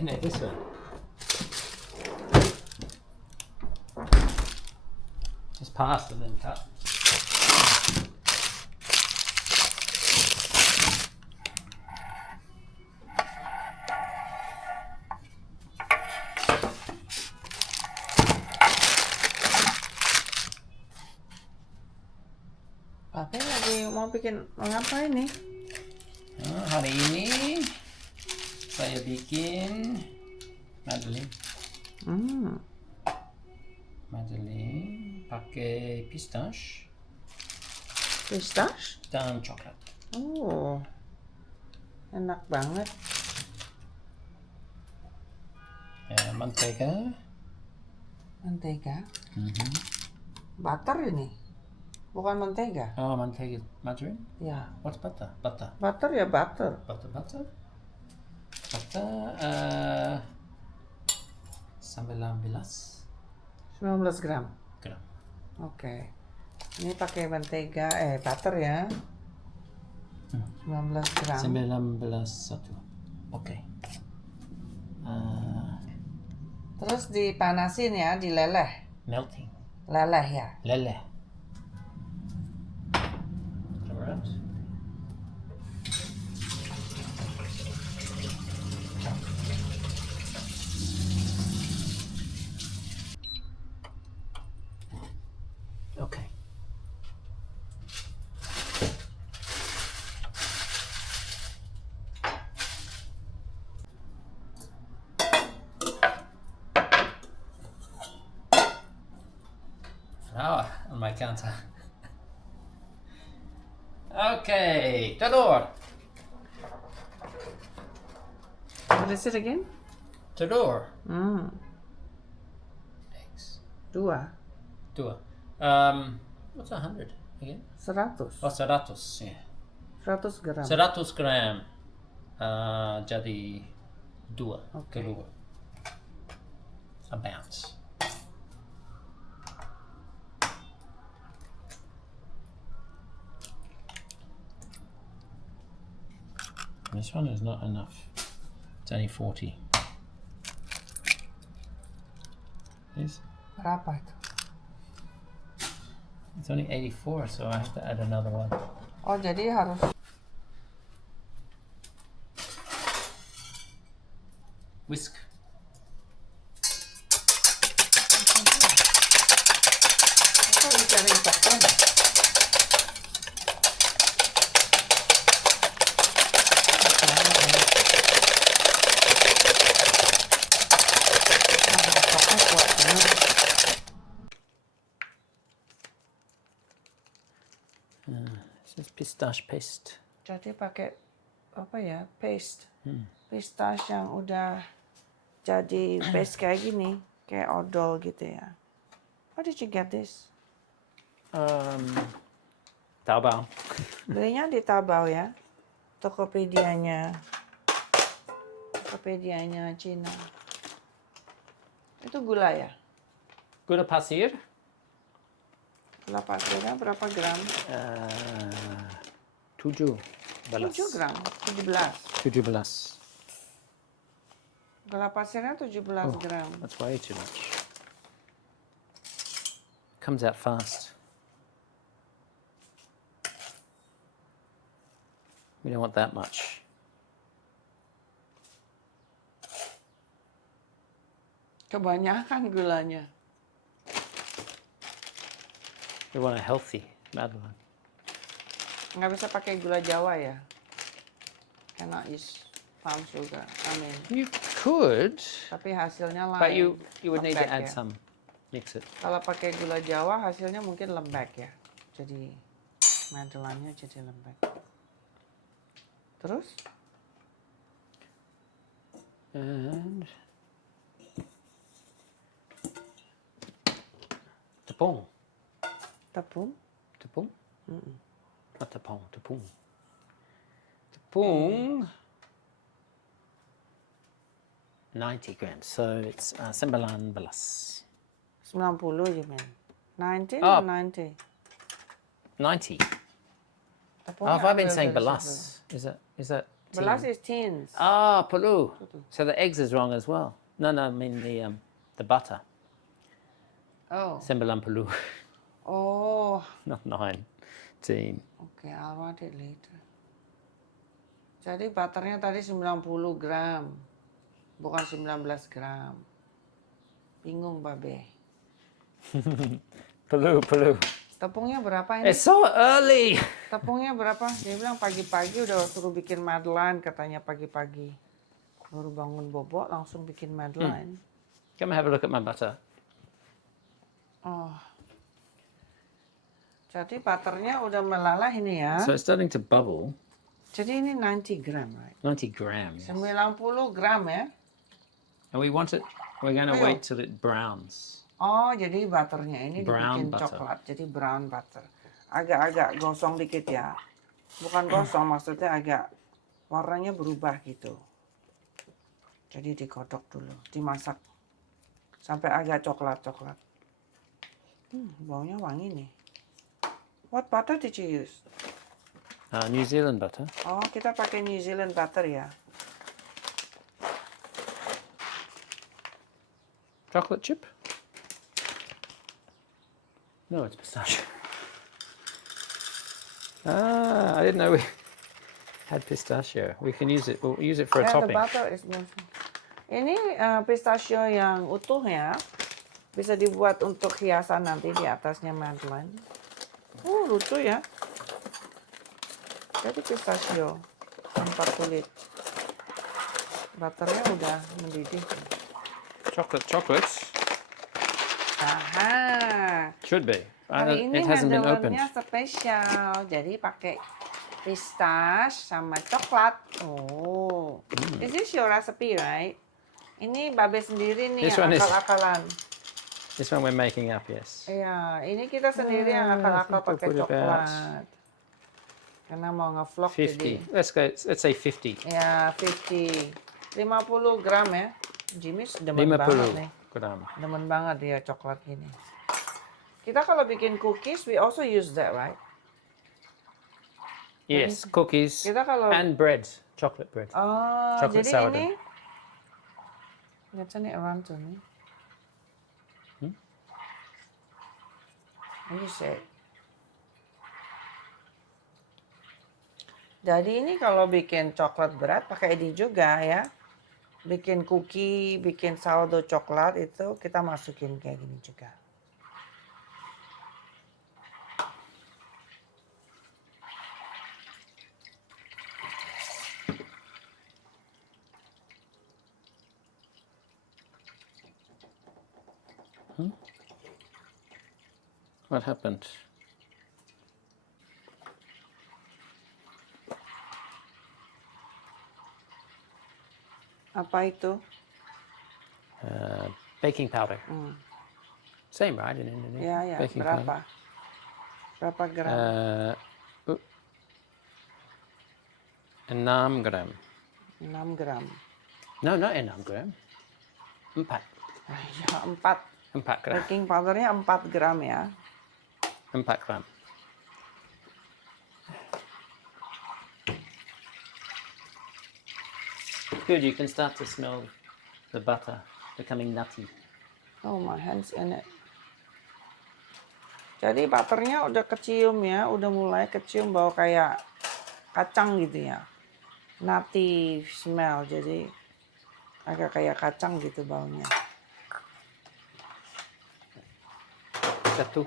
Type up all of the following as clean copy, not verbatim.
No, this one. Just pass and then cut. Papi lagi mau ngapain nih? Hari ini saya bikin Madeleine. Madeleine pakai pistache Pistache? dan coklat. Oh, enak banget. Mentega. Mentega? Butter ini? Bukan mentega? Oh, mentega. Margarine? Ya. What's butter? Butter. Butter ya butter. Butter. Butter. 19 gram. gram. Oke. Ini pakai mentega, butter ya. 19 gram. 19 Oke. Terus dipanasin ya, dileleh. Melting. Leleh ya. Leleh. Alright. Okay. Flour on my counter. Okay, telur. What is it again? Telur. Eggs. 2. What's 100 again? 100. Oh, 100, yeah. 100 gram. 100 gram. Jadi 2 Okay. telur. About. This one is not enough. It's only 40. This? Berapa itu? It's only 84, so I have to add another one. Oh, jadi harus Whisk. kok dicari tekan? This is pistache paste. Jadi pakai apa ya? Paste. Pistache yang udah jadi paste kayak gini, kayak odol gitu ya. How did you get this? Taobao. Belinya di Taobao ya. Tokopedia-nya Cina. Itu gula ya? Gula pasir. Gula pasirnya berapa gram? 7 7 gram, 17. 17. Gula pasirnya 17 gram. That's way too much. Comes out fast. We don't want that much. Kebanyakan gulanya. We want a healthy Madeleine. Nggak bisa pakai gula Jawa ya? Cannot use palm sugar. I mean, You could, tapi hasilnya lain. but you would need to Lembek add ya. some. Mix it. Kalau pakai gula Jawa hasilnya mungkin lembek ya. Jadi Madeleine-nya jadi lembek. Terus? And tepung. Tepung? Tepung? Not tepung. Tepung. Tepung. 90 grams. So it's 19. 90 you mean? 19 Oh. or 90? 90. Tepung Oh, have I been ambil saying dari belas? Is that Belas is tins. Ah, Peru. So the eggs is wrong as well. No, I mean the butter. Oh. 9 Peru. Oh. Not 19. Okay, I'll write it later. Jadi butternya tadi 90 gram. Bukan 19 gram. Bingung, Babe. Peru. Tepungnya berapa ini? It's so early. Tepungnya berapa? Dia bilang pagi-pagi udah suruh bikin Madeleine, katanya pagi-pagi. Baru bangun bobok langsung bikin Madeleine. Come and have a look at my butter. Oh. Jadi butternya udah melalah ini ya. So it's starting to bubble. Jadi ini 90 gram, right? 90 grams. 90 gram ya. And we're going to wait till it browns. Oh, jadi butternya ini Brown dibikin butter. coklat. Jadi brown butter. Agak-agak gosong dikit ya. Bukan gosong, maksudnya agak warnanya berubah gitu. Jadi digodok dulu, dimasak. Sampai agak coklat-coklat. Baunya wangi nih. What butter did you use? New Zealand butter. Oh, kita pakai New Zealand butter ya. Chocolate chip? No, it's pistachio. I didn't know we had pistachio. We can use it. We'll use it for a The topping. butter is ini pistachio yang utuh ya. Bisa dibuat untuk hiasan nanti di atasnya Madeleine. Lucu ya. Jadi pistachio tanpa kulit. Butternya udah mendidih. Chocolates. Aha. Should be. Hari ini It hasn't been opened. Madeleine-nya spesial. Jadi pakai pistache sama coklat. Oh. Is this your recipe, right? Ini Babe sendiri nih This yang one is- akal-akalan. This one we're making up, yes. Iya, ini kita sendiri yang akal-akal I think pakai we'll put about coklat. Karena mau ngevlog 50. jadi. Let's say 50. Ya, 50 gram ya. Jimmy demen banget 50 nih. gram. Demen banget dia coklat gini. Kita kalau bikin cookies, we also use that, right? Yes, cookies Kita kalau and bread. Chocolate bread. oh, chocolate jadi sourdough. ini let's turn it around to me. You say. Jadi ini kalau bikin coklat berat pakai ini juga ya. Bikin cookie, bikin sourdough coklat itu kita masukin kayak gini juga. What happened? Apa itu? Baking powder. Same, right, in Indonesia? Ya, ya. Baking Berapa? powder. Berapa gram? 6 gram. 6 gram. No, not 6 gram. 4. Ya, 4. 4 gram. Baking powdernya 4 gram ya. 4 gram. Good, you can start to smell the butter becoming nutty. Oh, my hands in it. Jadi butternya udah kecium ya, udah mulai kecium bau kayak kacang gitu ya. Nutty smell, jadi agak kayak kacang gitu baunya. Satu.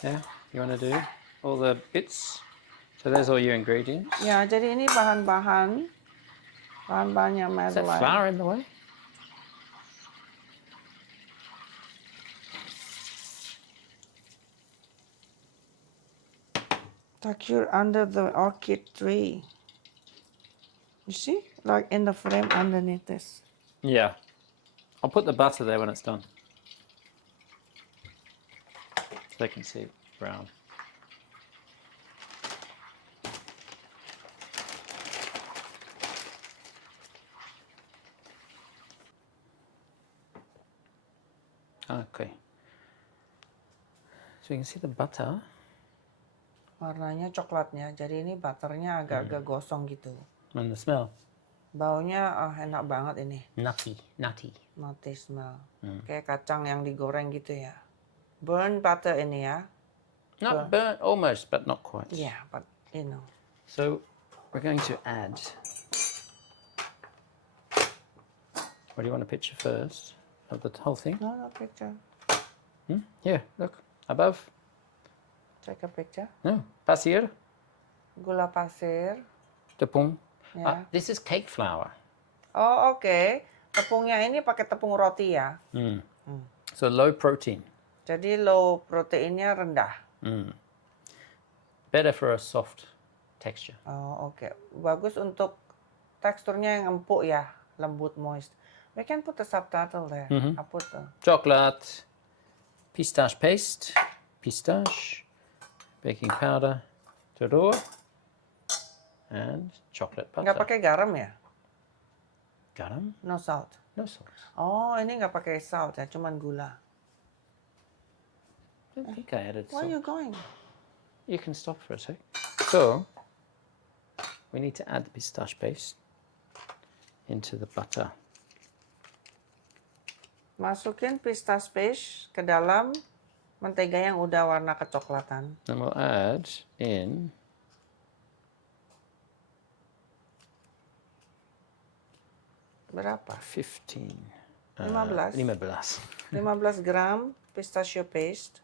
Yeah, you want to do all the bits? So there's all your ingredients. Ya, jadi ini bahan-bahannya Is that Madeleine. flour in the way? Tuck under the orchid tree. You see? Like in the frame underneath this. Yeah. I'll put the butter there when it's done. So they can see it brown. Okay. So you can see the butter. Warnanya coklatnya. Jadi ini butternya agak-agak gosong gitu. And the smell? Baunya enak banget ini. Nutty. Nutty smell. Kayak kacang yang digoreng gitu ya. Burnt butter ini ya. Not burnt, almost, but not quite. Yeah, but you know. So we're going to add. What do you want a picture first of the whole thing? No picture. Here, look above. Take a picture. No, pasir, Gula pasir. tepung. Ya. This is cake flour. Oh oke. Tepungnya ini pakai tepung roti ya. So low protein. Jadi low proteinnya rendah. Better for a soft texture. Oh oke. Bagus untuk teksturnya yang empuk ya, lembut moist. We can put the subtitle there. I put the... Chocolate, pistache paste, pistache, baking powder, telur, and chocolate butter. Nggak pakai garam ya? Garam? No salt. No salt. Oh ini nggak pakai salt ya, cuman gula. I don't think I added Where are salt. you going? You can stop for a sec. So, we need to add the pistache paste into the butter. Masukin pistache paste ke dalam mentega yang udah warna kecoklatan. And we'll add in Berapa? 15. 15. 15 gram pistachio paste.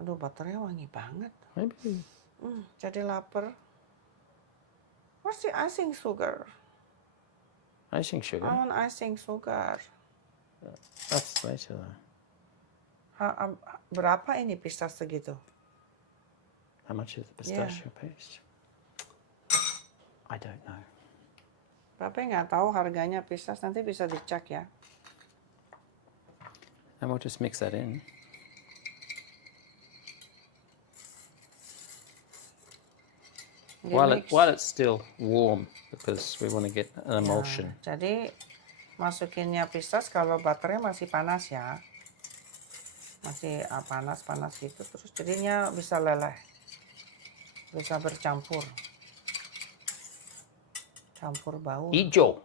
Aduh, butternya wangi banget. Maybe. Jadi lapar. What's the icing sugar? Icing sugar. I want icing sugar. That's later though. Berapa ini pistas segitu? How much is the pistachio paste? I don't know. Bapak nggak tahu harganya pistas, nanti bisa dicek ya. And we'll just mix that in. While it's still warm, because we want to get an emulsion. Ya, jadi masukinnya pistas kalau butternya masih panas ya. Masih panas gitu, terus jadinya bisa leleh. Bisa bercampur. Campur bau. Hijau.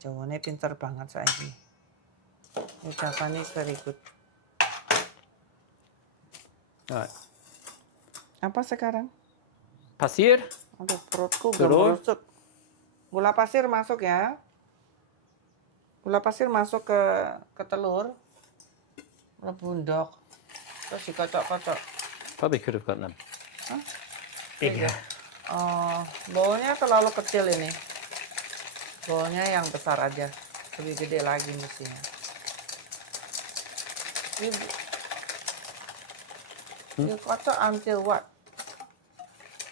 Jawabannya pinter banget saya ini. Ucapannya very good. Alright. Apa sekarang? Pasir. Aduh, perutku Telur. berusuk. Gula pasir masuk ya. Gula pasir masuk ke telur. Lebundok. Terus dikocok-kocok. Probably could have gotten them. Hah? Bigger. Bowlnya terlalu kecil ini. Bowlnya yang besar aja. Lebih gede lagi mestinya. You kocok until what?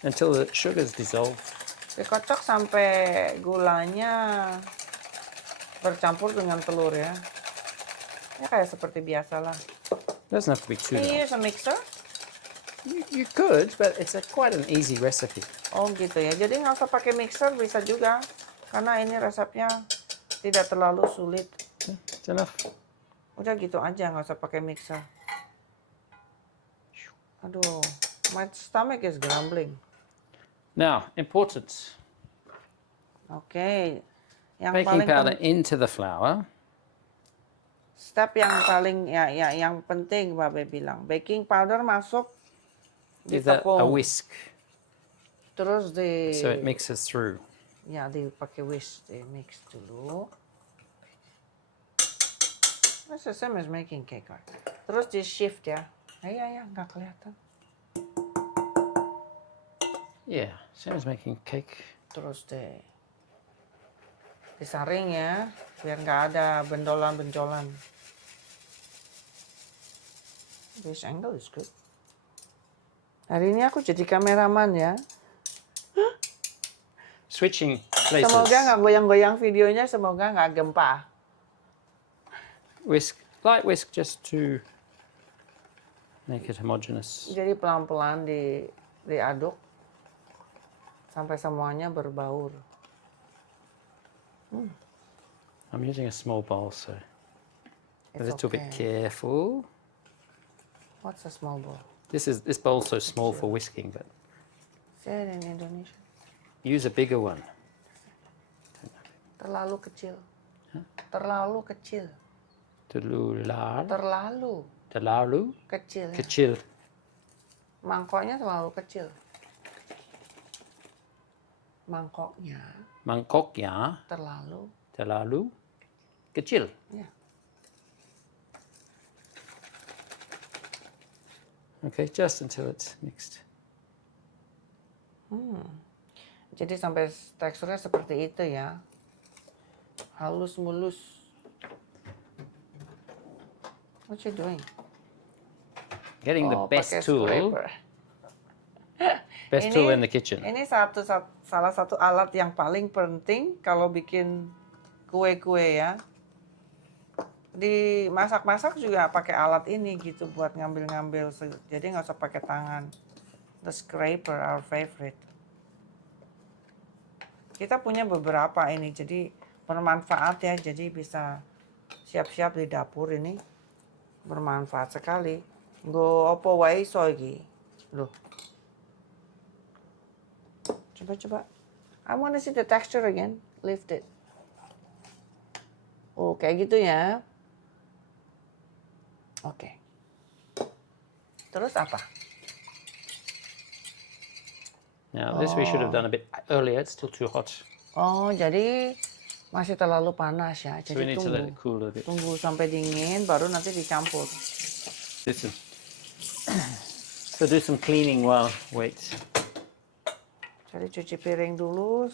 Until the sugar's dissolved. Dikocok sampai gulanya bercampur dengan telur ya. Ya kayak seperti biasalah. Doesn't have to be too Can you long. use a mixer? You could, but it's quite an easy recipe. Oh gitu ya. Jadi nggak usah pakai mixer bisa juga. Karena ini resepnya tidak terlalu sulit. It's enough. Udah gitu aja, nggak usah pakai mixer. Aduh, my stomach is grumbling. Now, important. Oke. Yang Baking paling powder into the flour. step yang paling yang penting Babe bilang. Baking powder masuk di Give that a tepung. whisk Terus so it mixes through. Ya, dipakai whisk, di mix dulu. It's the same as making cake, right? Terus di shift ya. Ya, nggak kelihatan. Yeah, same as making cake. Terus disaring ya, biar nggak ada benjolan-benjolan. This angle is good. Hari ini aku jadi kameraman ya. Switching places. Semoga nggak goyang-goyang videonya, semoga nggak gempa. Whisk, light whisk just to make it homogeneous. Jadi pelan-pelan diaduk sampai semuanya berbaur. I'm using a small bowl, so a It's little bit okay. careful. What's a small bowl? This bowl's so small for whisking, but Say it in Indonesian. use a bigger one. Terlalu kecil. Terlalu kecil. Terlalu Kecil. Ya. kecil. Mangkoknya terlalu kecil. Mangkoknya Mangkoknya terlalu kecil. Ya. Okay, just until it's mixed. Jadi sampai teksturnya seperti itu ya. Halus mulus. What you doing? Getting the best pakai tool. scraper. Best tool in the kitchen. Ini salah satu alat yang paling penting kalau bikin kue-kue ya. Di masak-masak juga pakai alat ini gitu buat ngambil-ngambil. Jadi nggak usah pakai tangan. The scraper, our favorite. Kita punya beberapa ini, jadi bermanfaat ya. Jadi bisa siap-siap di dapur ini. Bermanfaat sekali. Nggo opo wae iso iki. Loh. Coba. I want to see the texture again. Lift it. Oh, kayak gitu ya. Oke. Terus apa? Now this we should have done a bit earlier. It's still too hot. Oh, jadi masih terlalu panas ya. So we Jadi need to let it cool a bit. tunggu sampai dingin, baru nanti dicampur. Listen. So do some cleaning while wait. Jadi cuci piring dulu.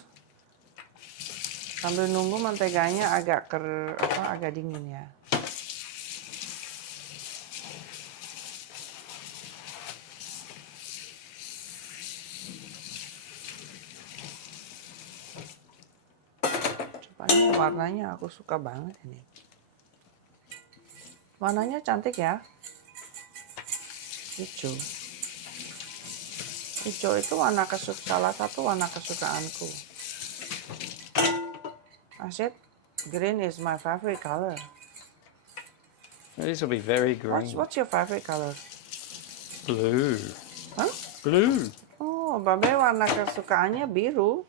Sambil nunggu menteganya agak agak dingin ya. Coba ini warnanya aku suka banget ini. Warnanya cantik ya. Hijau. Hijau itu salah satu warna kesukaanku. Asyik, green is my favorite color. This will be very green. What's your favorite color? Blue. Huh? Blue. Oh, Babe warna kesukaannya biru.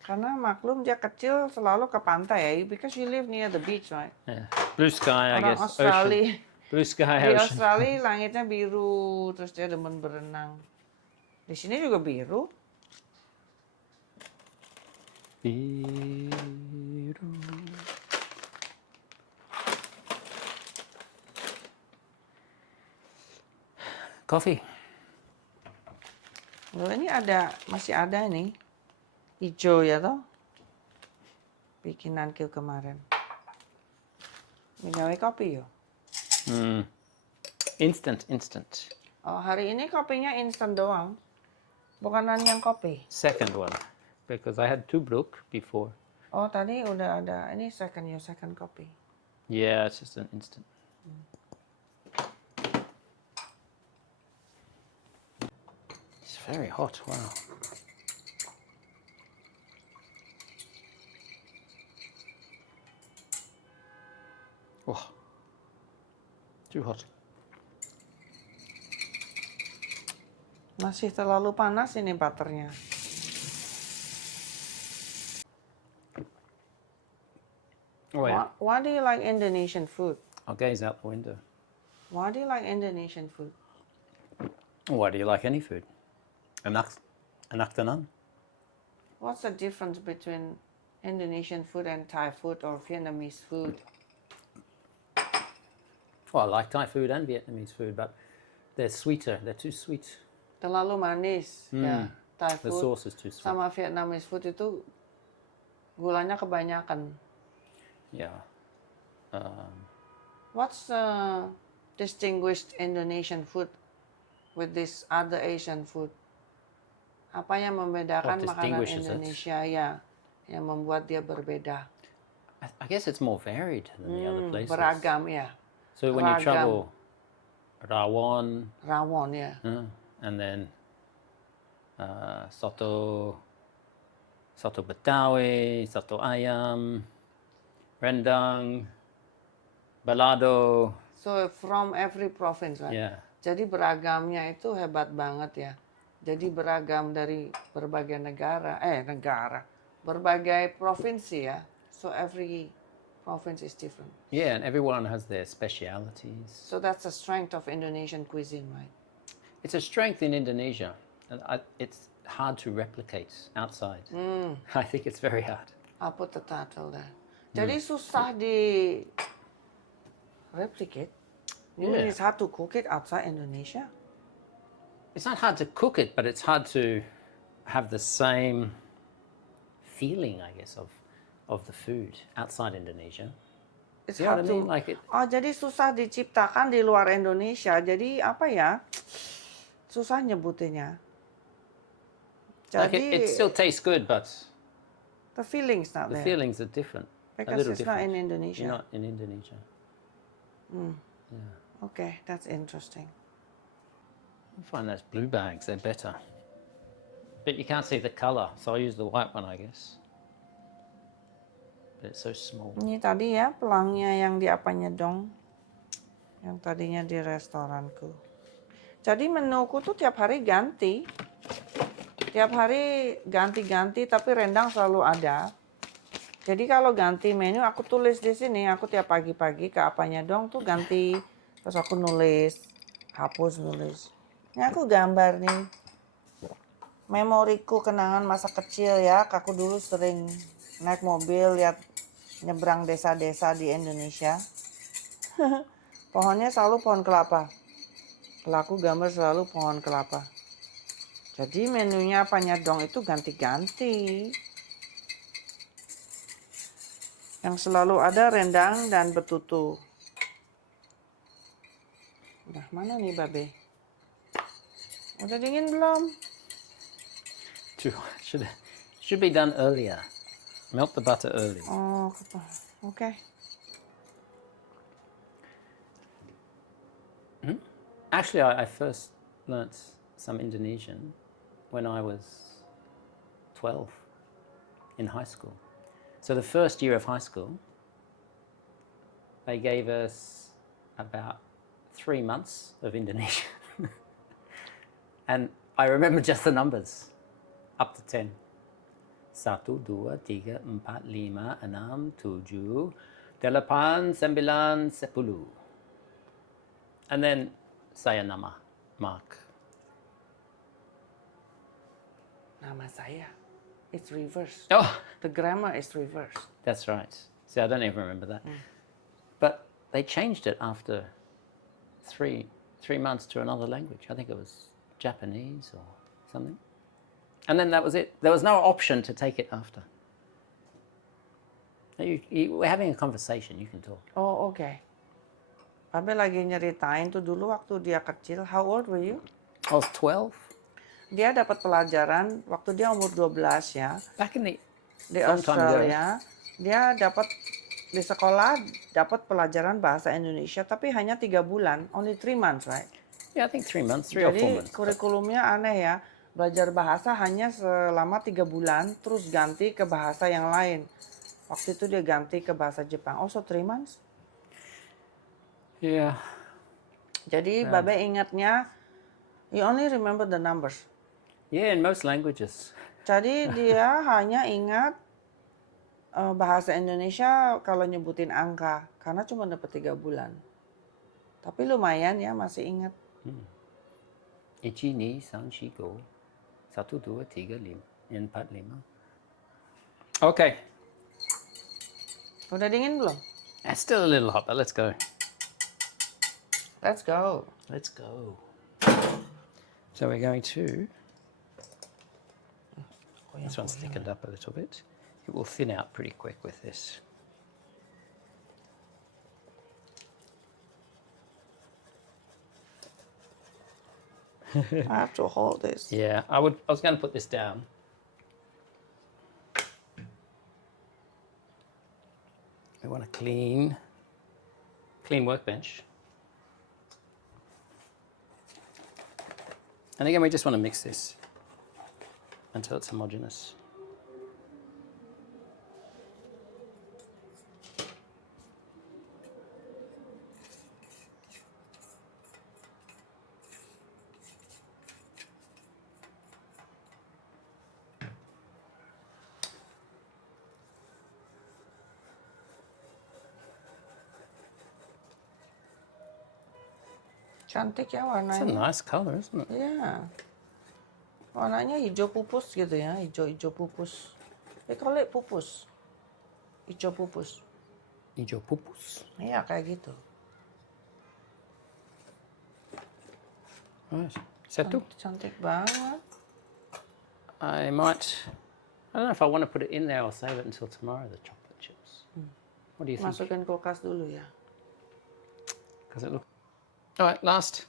Karena maklum dia kecil selalu ke pantai ya, because you live near the beach, right? Yeah. Blue sky, I Orang guess. Australia, Ocean. Blue sky, di ocean. Australia langitnya biru, terus dia demen berenang. Di sini juga biru. Biru. Coffee. Loh, ini masih ada nih. Hijau ya toh. Bikinanku kemarin. Minyawe kopi yo. Instant. Oh, hari ini kopinya instan doang. Bukanan yang kopi. Second one. Because I had tubruk before. Oh, tadi udah ada. Ini second kopi. Yeah, it's just an instant. It's very hot, wow. Oh, too hot. Masih terlalu panas ini butternya. Oh, yeah. Why do you like Indonesian food? I'll gaze out the window. Why do you like Indonesian food? Why do you like any food? Anak tanan? What's the difference between Indonesian food and Thai food or Vietnamese food? Well, I like Thai food and Vietnamese food, but they're sweeter. They're too sweet. Terlalu manis ya. Thai The food sauce is too sweet. sama Vietnamese food itu gulanya kebanyakan. Yeah. What's distinguished Indonesian food with this other Asian food? Apa yang membedakan What makanan distinguishes it? Indonesia ya, yang membuat dia berbeda? I guess it's more varied than the other places. Beragam ya. So when you Beragam. travel, Rawon ya. and then soto Betawi, soto ayam, rendang, balado, So from every province, right? Yeah. Jadi beragamnya itu hebat banget ya. Jadi beragam dari berbagai berbagai provinsi ya. So every province is different. Yeah, and everyone has their specialities. So that's the strength of Indonesian cuisine, right? It's a strength in Indonesia, and it's hard to replicate outside. I think it's very hard. I'll put the title there. Jadi susah di replicate. You mean Yeah. it's hard to cook it outside Indonesia? It's not hard to cook it, but it's hard to have the same feeling, I guess, of the food outside Indonesia. It's You know hard what I to. mean? Like it, Oh, jadi susah diciptakan di luar Indonesia. Jadi apa ya? Susah nyebutinnya. like Jadi it still tastes good, but the feeling's not the there. feelings are different. A Because little it's not different. in Indonesia. You're not in Indonesia. Okay, that's interesting. I find those blue bags, they're better. But you can't see the color, so I'll use the white one, I guess. But it's so small. Ini tadi ya pelangnya yang di apanya dong. Yang tadinya di restoranku. Jadi menuku tuh tiap hari ganti. Tiap hari ganti-ganti tapi rendang selalu ada. Jadi kalau ganti menu aku tulis di sini, aku tiap pagi-pagi ke apanya dong tuh ganti. Terus aku nulis, hapus nulis. Ini aku gambar nih. Memoriku kenangan masa kecil ya. Aku dulu sering naik mobil lihat nyebrang desa-desa di Indonesia. Pohonnya selalu pohon kelapa. Kalau aku gambar selalu pohon kelapa. Jadi menunya apanya dong itu ganti-ganti. Yang selalu ada rendang dan betutu. Udah mana nih babe? Udah dingin belum? Should be done earlier. Melt the butter early. Oh, oke. Actually, I first learnt some Indonesian when I was 12 in high school. So the first year of high school, they gave us about 3 months of Indonesian. And I remember just the numbers, up to 10. 1, 2, 3, 4, 5, 6, 7, 8, 9, 10. And then saya nama, Mark. Nama saya. It's reversed. Oh, The grammar is reversed. that's right. See, I don't even remember that. But they changed it after three months to another language. I think it was Japanese or something. And then that was it. There was no option to take it after. We're having a conversation, you can talk. Oh, oke. Babe lagi nyeritain tuh dulu waktu dia kecil. How old were you? I was 12. Dia dapat pelajaran waktu dia umur 12 ya. Back in the Di long time ago. Australia. Dia dapat di sekolah dapat pelajaran bahasa Indonesia tapi hanya 3 bulan. Only 3 months, right? Yeah, I think 3 months, 3 or 4 Jadi months. kurikulumnya aneh ya. Belajar bahasa hanya selama 3 bulan, terus ganti ke bahasa yang lain. Waktu itu dia ganti ke bahasa Jepang. Oh, so 3 months? Yeah. Jadi Babe ingatnya, you only remember the numbers. Yeah, in most languages. Jadi dia hanya ingat bahasa Indonesia kalau nyebutin angka. Karena cuma dapat 3 bulan. Tapi lumayan ya, masih ingat. 1, 2, 3, 4, 1, 2, 3, 4, 5. Okay. Udah dingin belum? It's still a little hot, but let's go. Let's go. Let's go. So we're going to... This one's thickened up a little bit. It will thin out pretty quick with this. I have to hold this. Yeah, I was going to put this down. We want a clean workbench. And again, we just want to mix this until it's homogeneous. Cantik ya It's a warnanya. nice colour, isn't it? Iya. Warnanya hijau pupus gitu ya, hijau-hijau pupus. They call it pupus. Hijau pupus. Hijau pupus. Iya, kayak gitu. Right. Satu. Cantik banget. I don't know if I want to put it in there or save it until tomorrow, the chocolate chips. What do you think? Masukin kulkas dulu ya. Because it look. All right, last.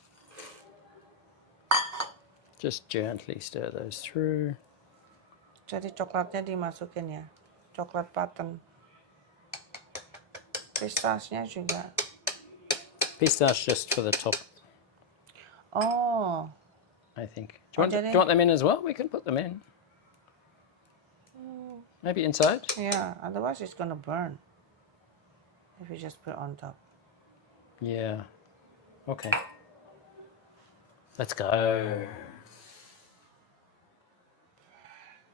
Just gently stir those through. Jadi coklatnya dimasukin ya. Coklat paten. Pistasnya juga. Pistache just for the top, Oh, I think. Do you jadi- want them in as well? We can put them in. Maybe inside? yeah. Otherwise it's gonna burn. If you just put it on top. Yeah. Okay. Let's go.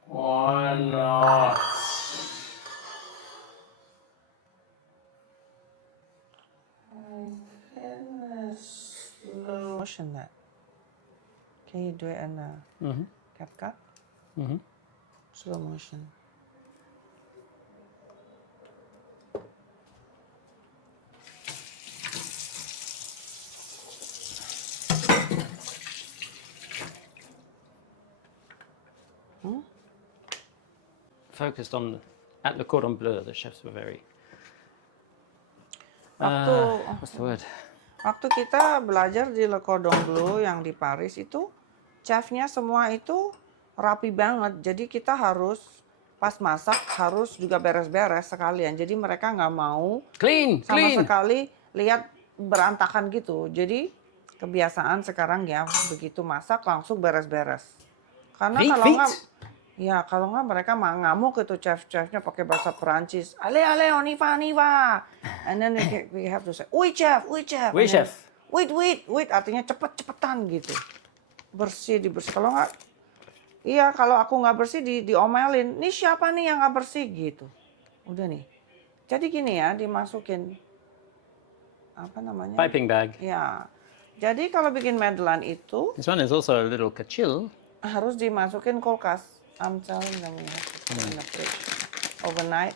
Why not? Slow motion that. Can you do it in a Mm-hmm. CapCut? Mm-hmm. Slow motion. Focused on at Le Cordon Bleu, the chefs were very. What's the word? Waktu kita belajar di Le Cordon Bleu yang di Paris itu, chefnya semua itu rapi banget. Jadi kita harus pas masak harus juga beres-beres sekalian. Jadi mereka nggak mau Clean, sama clean. sekali lihat berantakan gitu. Jadi kebiasaan sekarang ya begitu masak langsung beres-beres. Karena Vite, kalau vite. nggak, ya kalau nggak mereka ngamuk itu chef-chefnya pakai bahasa Perancis. Ale on y va, on y va. And then we have to say, oui chef, oui chef. Oui, And then, chef. wait, artinya cepet-cepetan gitu. Bersih, dibersih. Kalau nggak, iya kalau aku nggak bersih diomelin. Ini siapa nih yang nggak bersih gitu. Udah nih. Jadi gini ya, dimasukin apa namanya? Piping bag. Ya. Jadi kalau bikin Madeleine itu This one is also a little kachil. harus dimasukin kulkas. I'm telling them you have to put in the fridge overnight.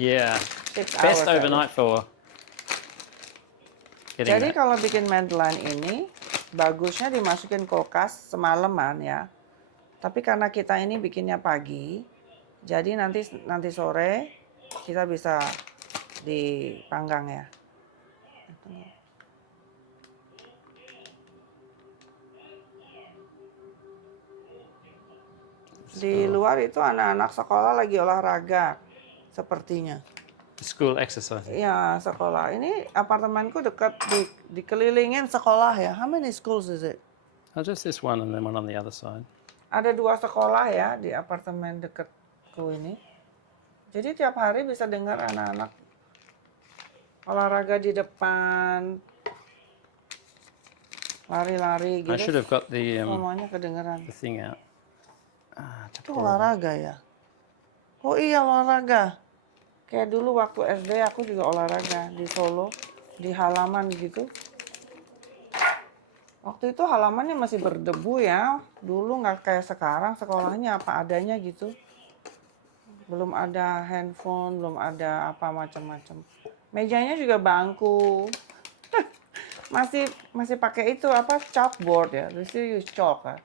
Yeah. 6 Best hours. overnight for getting Jadi that. kalau bikin Madeleine ini bagusnya dimasukin kulkas semalaman ya. Tapi karena kita ini bikinnya pagi, jadi nanti sore kita bisa dipanggang ya. Di luar itu anak-anak sekolah lagi olahraga sepertinya. School exercise. Ya, sekolah. Ini apartemenku dekat dikelilingin sekolah ya. How many schools is it? Oh, just this one and then one on the other side. Ada 2 sekolah ya di apartemen dekatku ini. Jadi tiap hari bisa dengar anak-anak olahraga di depan, lari-lari gitu. I should have got Semuanya kedengeran. the thing out. Itu olahraga ya? Oh iya olahraga. Kayak dulu waktu SD aku juga olahraga di Solo, di halaman gitu. Waktu itu halamannya masih berdebu ya. Dulu nggak kayak sekarang, sekolahnya apa adanya gitu. Belum ada handphone, belum ada apa macam-macam. Mejanya juga bangku. masih pakai itu apa chalkboard ya. Terus use chalk kan.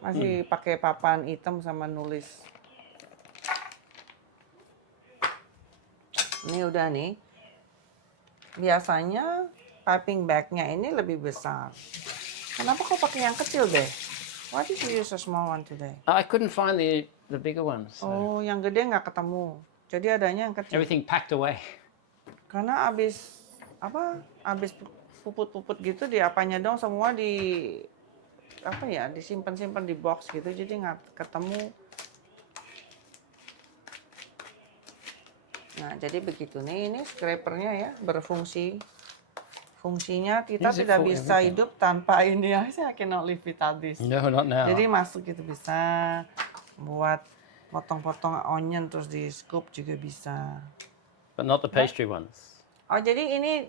Masih pakai papan hitam sama nulis. Ini udah nih. Biasanya piping bag-nya ini lebih besar. Kenapa kau pakai yang kecil deh? Why did you use a small one today? I couldn't find the bigger ones. So Oh, yang gede nggak ketemu. Jadi adanya yang kecil. everything packed away. Karena abis puput-puput gitu di apanya dong semua disimpan-simpan di box gitu jadi nggak ketemu. Nah jadi begitu nih, ini scrapernya ya berfungsi. Fungsinya kita Use it tidak for bisa everything. hidup tanpa ini ya. I cannot live without this. No, not now. Jadi masuk gitu bisa buat potong-potong onion terus di scoop juga bisa. But not the pastry ones. Oh jadi ini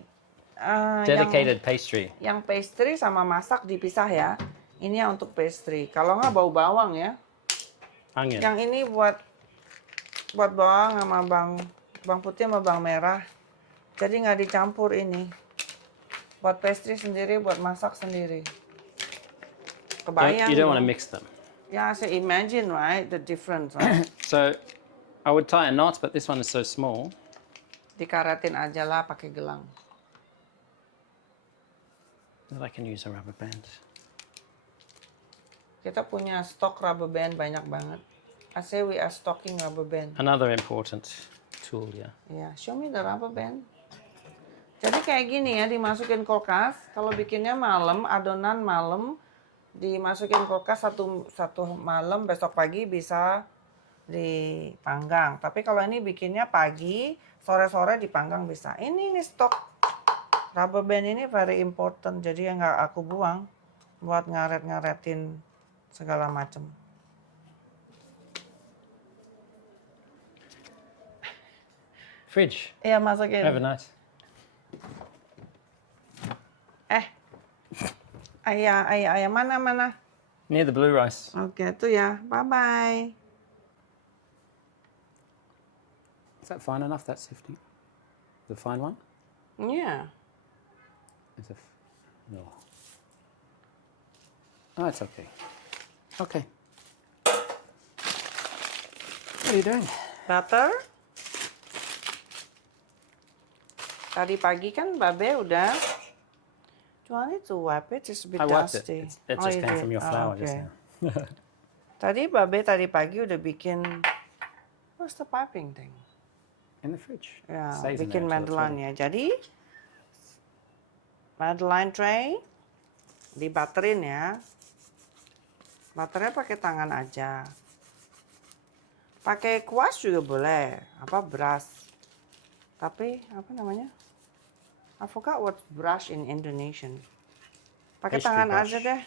Dedicated pastry. Yang pastry sama masak dipisah ya. Ini yang untuk pastry. Kalau nggak bau bawang ya. Onion. Yang ini buat bawang sama bawang putih sama bawang merah. Jadi nggak dicampur ini. Buat pastry sendiri, buat masak sendiri. Kebayang. You don't want to dong. mix them. Yeah, so imagine, right, the difference, right? So I would tie a knot, but this one is so small. Dikaretin aja lah pakai gelang. That I can use a rubber band. Kita punya stok rubber band banyak banget. I say we are stocking rubber band. Another important tool, yeah. Ya, show me the rubber band. Jadi kayak gini ya, dimasukin kulkas. Kalau bikinnya malam, adonan malam, dimasukin kulkas satu malam, besok pagi bisa dipanggang. Tapi kalau ini bikinnya pagi, sore-sore dipanggang bisa. Ini stok rubber band ini very important. Jadi yang nggak aku buang buat ngaret-ngaretin segala macam. Fridge. Iya, masukin. Overnight. Ayah mana? Near the blue rice. Oke, tuh ya. Bye-bye. Is that fine enough? That sifting? The fine one? Iya. No. Oh, it's okay. Okay. What are you doing? Butter. Tadi pagi kan Babe udah. Do I need to wipe it? It's a bit I wiped it. dusty. It Oh, just you came did? from your Oh, flour just okay. now. Babe tadi pagi udah bikin. What's the piping thing? In the fridge. Ya, Stays in bikin there until it's ready. Madeleine-nya. Jadi Madeleine tray dibaterin ya. Baternya pakai tangan aja. Pakai kuas juga boleh, apa brush. Tapi apa namanya? I forgot what brush in Indonesian. Pakai Pastry tangan brush. aja deh.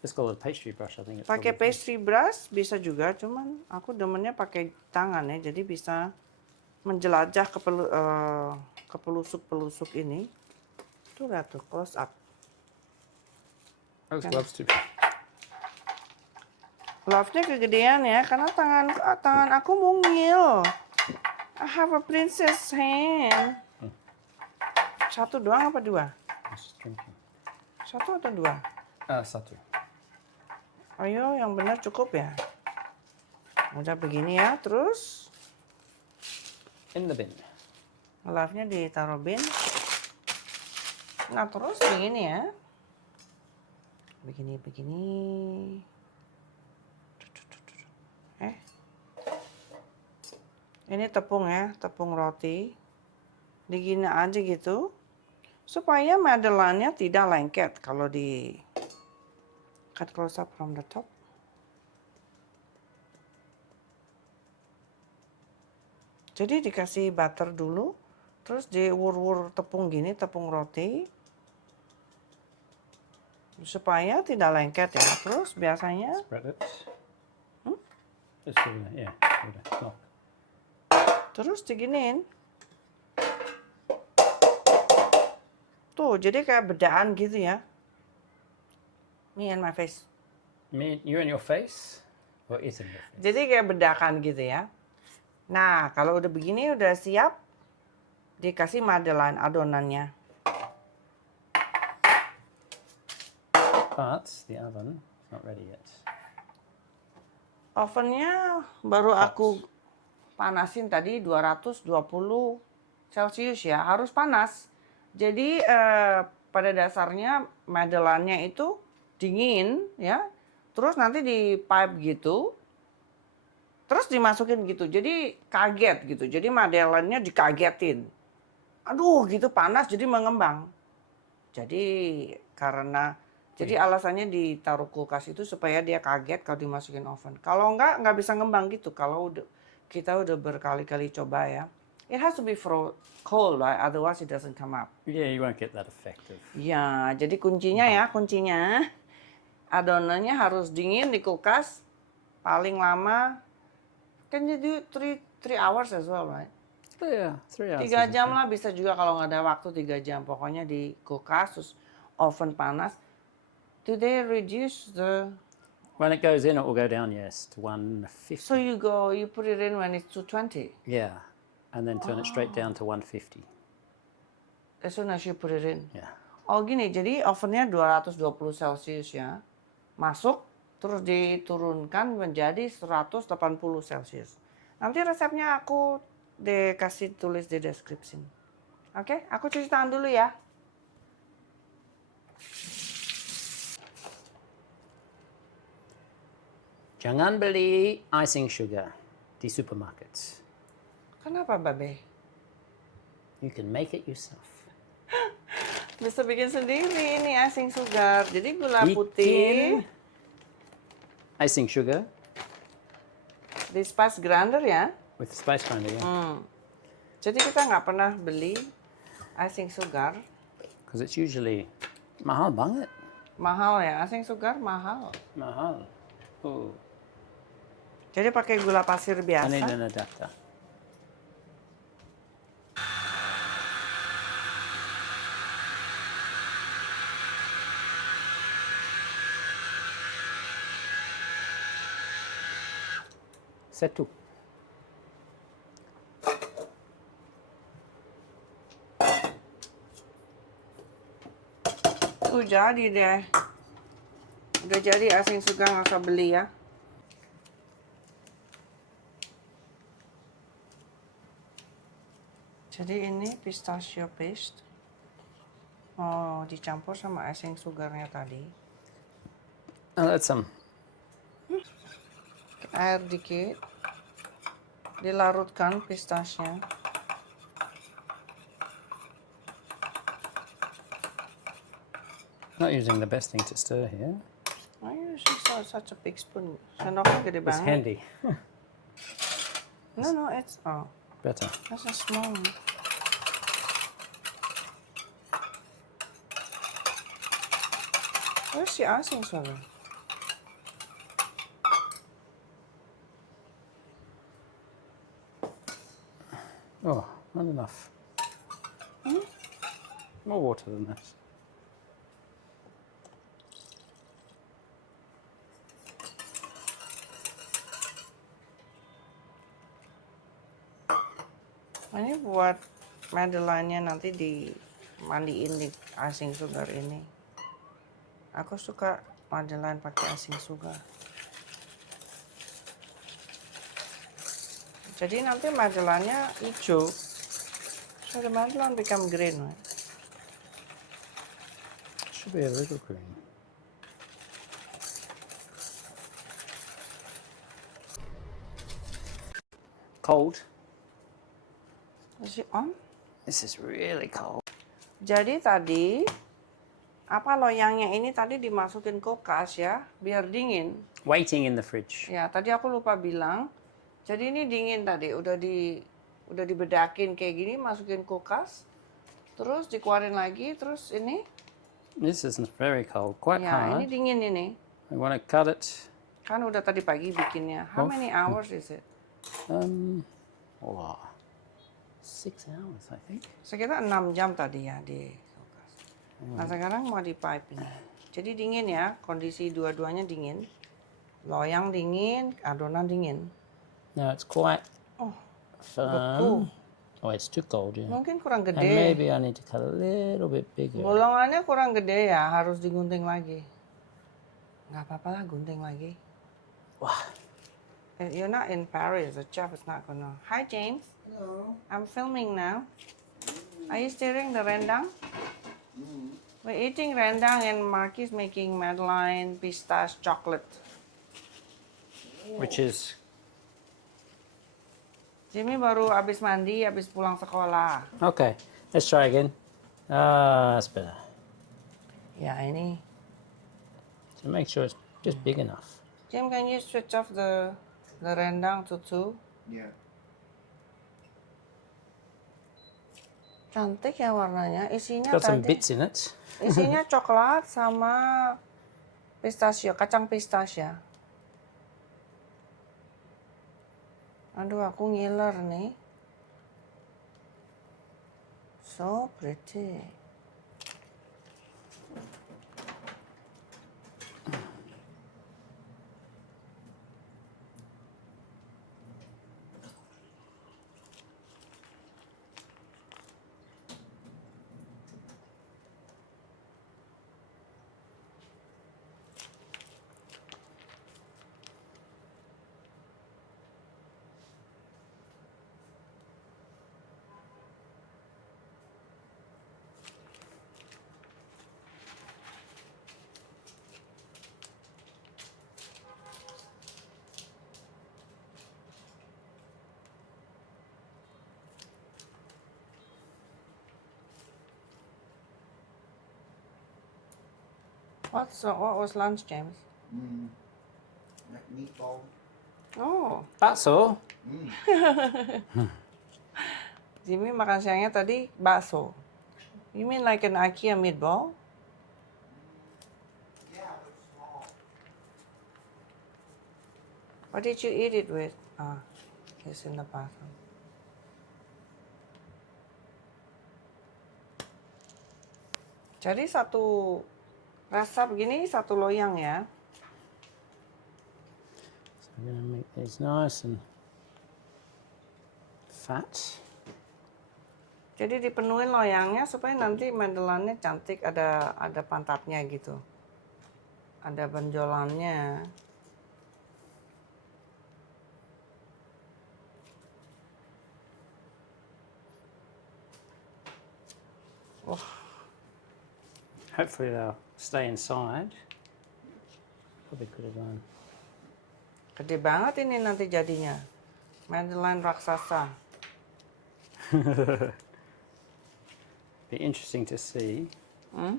Just called a pastry brush, I think. It's Pakai probably- pastry brush bisa juga, cuman aku demennya pakai tangan ya, jadi bisa menjelajah ke pelusuk-pelusuk ini. Tuh lihat tuh, close up. Those gloves too. Glove-nya kegedean ya, karena tangan aku mungil. I have a princess hand. Satu doang apa dua? Just drinking. Satu atau dua? Satu. Ayo, yang benar cukup ya. Udah begini ya, terus In the bin. glove-nya ditaruh bin. Nah, terus begini ya. Begini. Ini tepung ya, tepung roti. Digini aja gitu. Supaya Madeleine-nya tidak lengket kalau di cut close up from the top. Jadi dikasih butter dulu, terus diwur-wur tepung gini, tepung roti. Supaya tidak lengket ya. Terus biasanya Spread it. Just do that, yeah. Do that. Lock. terus diginiin. Tuh, jadi kayak bedaan gitu ya. Me and my face. You and your face? Or it in your face? Jadi kayak bedakan gitu ya. Nah, kalau udah begini udah siap, dikasih Madeleine adonannya. But the oven is not ready yet. Ovennya baru aku panasin tadi 220 Celcius ya, harus panas. Jadi pada dasarnya Madeleine-nya itu dingin ya, terus nanti di pipe gitu, terus dimasukin gitu. Jadi kaget gitu. Jadi Madeleine-nya dikagetin. Aduh, gitu panas jadi mengembang. Jadi jadi alasannya ditaruh kulkas itu supaya dia kaget kalau dimasukin oven. Kalau nggak bisa ngembang gitu. Kalau kita udah berkali-kali coba ya. It has to be cold, right? Otherwise it doesn't come up. Yeah, you won't get that effective. Ya, jadi kuncinya adonannya harus dingin di kulkas paling lama. Can you do 3 hours as well, right? So yeah, 3 hours. 3 jam lah bisa juga kalau nggak ada waktu 3 jam. Pokoknya di kulkas, terus oven panas. Do they reduce the... When it goes in, it will go down, yes, to 150. So you put it in when it's 220? Yeah, and then turn it straight down to 150. As soon as you put it in? Yeah. Oh gini, jadi ovennya 220 Celcius ya. Masuk, terus diturunkan menjadi 180 Celcius. Nanti resepnya aku kasih tulis di description. Oke, aku cuci tangan dulu ya. Jangan beli icing sugar di supermarkets. Kenapa, Babe? You can make it yourself. Bisa bikin sendiri ini icing sugar. Jadi gula Bikin putih icing sugar di spice grinder ya. with spice grinder, yeah. Jadi kita nggak pernah beli icing sugar. Because it's usually mahal banget. Mahal ya, icing sugar mahal. Mahal. Oh. Jadi pakai gula pasir I biasa. need an adapter. Satu. Jadi deh. Udah jadi icing sugar, nggak usah beli ya. Jadi ini pistachio paste. Oh, dicampur sama icing sugarnya tadi. I'll add some. Air dikit. Dilarutkan pistachio. Not using the best thing to stir here. I usually saw such a big spoon. Sendoknya gede It's banget. handy. No, it's Better. that's a small one. Where's the icing sugar? Oh, not enough. More water than this. Ini buat Madeline-nya nanti dimandiin di icing sugar ini. Aku suka Madeline pakai icing sugar. Jadi nanti Madeline-nya hijau. So the Madeline become green, right? Should be a little green. Cold. Is it on? This is really cold. Jadi tadi loyangnya ini tadi dimasukin kulkas ya, biar dingin. Waiting in the fridge. Ya, tadi aku lupa bilang. Jadi ini dingin tadi, udah dibedakin kayak gini, masukin kulkas. Terus dikeluarin lagi, terus ini. This is very cold, quite Ya, ini hard. dingin ini. I want to cut it. Kan udah tadi pagi bikinnya. How many hours is it? Wow. 6 hours, I think. Sekitar 6 jam tadi ya di kulkas. Nah, sekarang mau di pipe ini. Jadi dingin ya, kondisi dua-duanya dingin. Loyang dingin, adonan dingin. No, it's quite Oh, firm. Oh, it's too cold, yeah. mungkin kurang And gede. maybe I need to cut a little bit bigger. Bolongannya kurang gede ya, harus digunting lagi. Nggak apa-apa lah, gunting lagi. Wah. You're not in Paris, the chef is not gonna... Hi, James. Hello. I'm filming now. Are you stirring the rendang? We're eating rendang and Marky's making Madeline pistache chocolate. Which is, Jimmy baru habis mandi, habis pulang sekolah. okay, let's try again. That's better. Ya ini. So make sure it's just big enough. Jim, can you switch off the rendang to 2? Yeah. Cantik ya warnanya. Isinya Got some tadi. bits in it. Isinya coklat sama pistachio, kacang pistachio. Aduh, aku ngiler nih. So pretty. What was lunch, James? Like meatball. Oh, Bakso. Jimmy makan siangnya tadi bakso. You mean like an IKEA meatball? Yeah, but small. What did you eat it with? Ah, it's in the bathroom. Jadi satu rasa begini satu loyang ya. So I'm going to make these nice and fat. Jadi dipenuhin loyangnya supaya nanti mendolannya cantik, ada pantatnya gitu. Ada benjolannya. Wah, Hopefully they'll stay inside. Probably could have gone. gede banget ini nanti jadinya. Madeleine raksasa. Be interesting to see Hmm?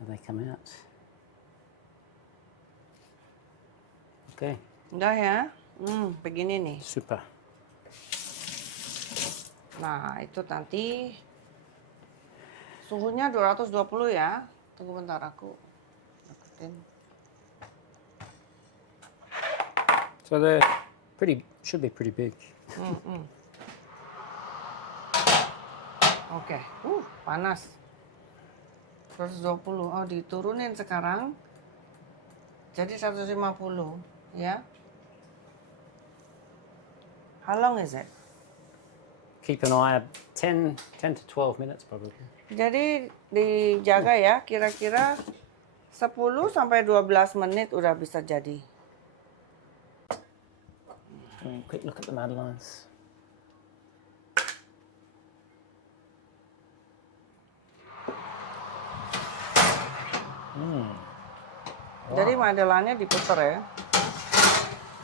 how they come out. Okay, Udah ya. Begini nih. super. Nah, itu nanti suhunya 220 ya. Tunggu bentar aku deketin. So they're should be pretty big. Oke. Panas. 220. Oh, diturunin sekarang. Jadi 150 ya. How long is it? Keep an eye, 10 to 12 minutes probably. Jadi dijaga ya, kira-kira 10 sampai 12 menit udah bisa jadi. Quick look at the Madeleines. Jadi madelannya diputer ya,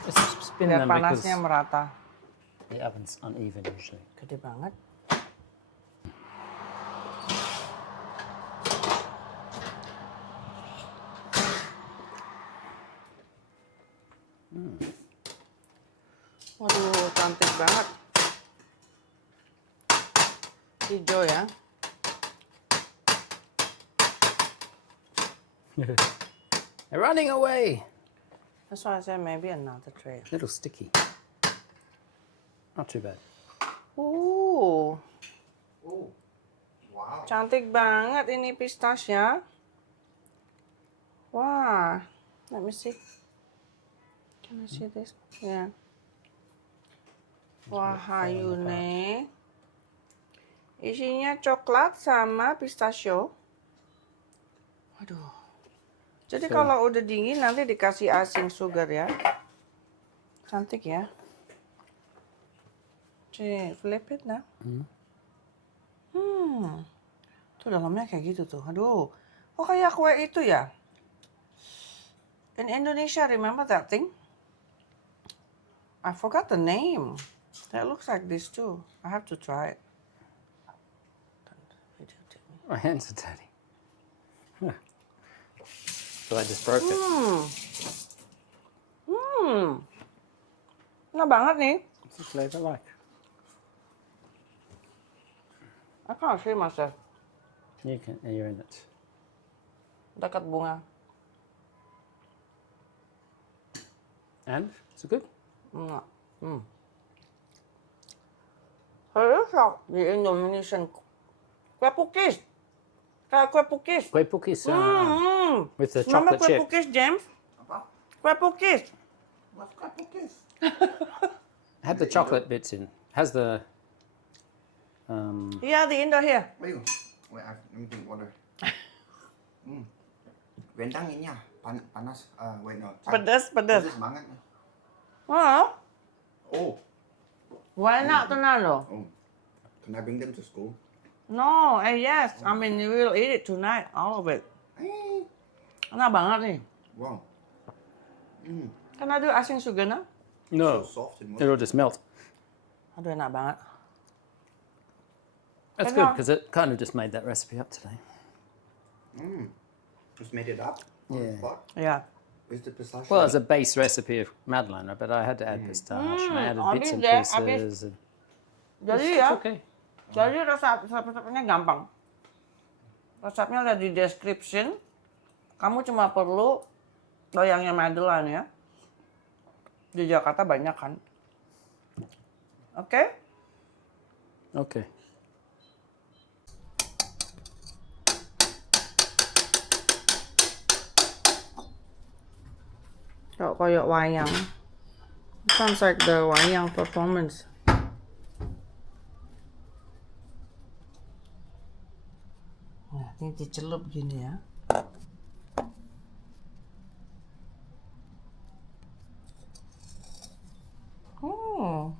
Just spin biar them because panasnya merata. the oven's uneven usually. Gede banget. Waduh, cantik banget. Hijau ya. They're running away. That's why I said maybe another tray. A little sticky. Not too bad. Oh, wow. Cantik banget ini pistasnya. Wah, let me see. Can I see this? Yeah. Wah, hayu nih. Isinya coklat sama pistachio. Waduh. Jadi kalau udah dingin nanti dikasih icing sugar ya. Cantik ya. Cek, flip it nah. Tuh dalamnya kayak gitu tuh. Aduh. Oh kayak kue itu ya. In Indonesia, remember that thing? I forgot the name. That looks like this too. I have to try it. My hands are dirty. So I just broke it. Enak banget nih. What's the flavor like? I can't see myself. You're in it. Dekat bunga. And is it good? Enggak. Serius ya? Di Indonesian Kue pukis. Kayak kue pukis. Kue pukis with the Mama chocolate kue chip. pukis, James. Apa? Kue pukis. What's cupcakes? Had the chocolate bits in. Has the Yeah, the Indo here. Wait, let me drink water. Rendang ini ya, panas. Wait, no. Pedas. Pedas banget. Oh, Oh, why not tenan loh? oh. Can I bring them to school? No, yes. I mean, you will eat it tonight, all of it. Eh, Enak banget nih. wow. Kan ada asin sugar na? no, So soft and it'll just melt. Aduh, enak banget. That's Hello. good because it kind of just made that recipe up today. Just made it up on the Yeah. spot. Ya. Where's the pistachio? Well, it's a base recipe of Madeleine, but I had to add pistache and I added bits and habis deh, pieces. And Jadi it's ya, okay. jadi resepnya gampang. Resepnya ada di description. Kamu cuma perlu loyangnya Madeleine ya. Di Jakarta banyak kan. Oke? Okay. Kok koyok wayang. Sounds like the wayang performance. Nah, ini dicelup gini ya. Oh.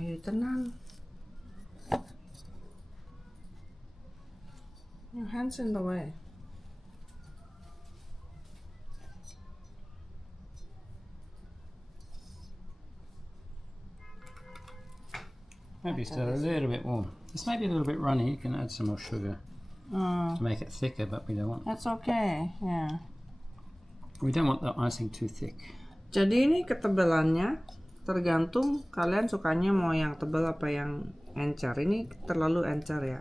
Ayo tenang. Your hands in the way. Maybe still a little bit warm. This may be a little bit runny. You can add some more sugar to make it thicker, but we don't want That's okay. Ya. the icing too thick. Jadi ini ketebalannya tergantung kalian sukanya mau yang tebal apa yang encer. Ini terlalu encer ya.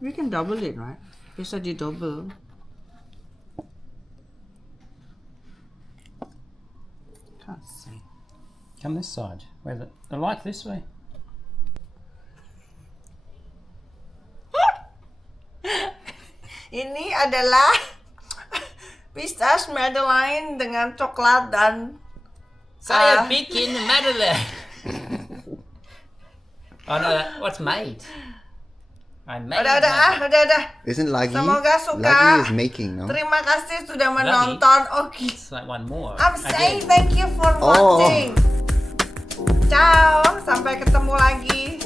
We can double it, right? Bisa di double. Can't see. Come this side. Where the light this way. Ini adalah pistache Madeleine dengan coklat dan Saya bikin Madeleine. Oh no, what's made? I made Madeleine. udah. Isn't Lagi? Semoga suka. Lagi is making, no? Terima kasih sudah menonton. Oke. It's like one more. I'm saying Again. thank you for watching. Ciao, sampai ketemu lagi.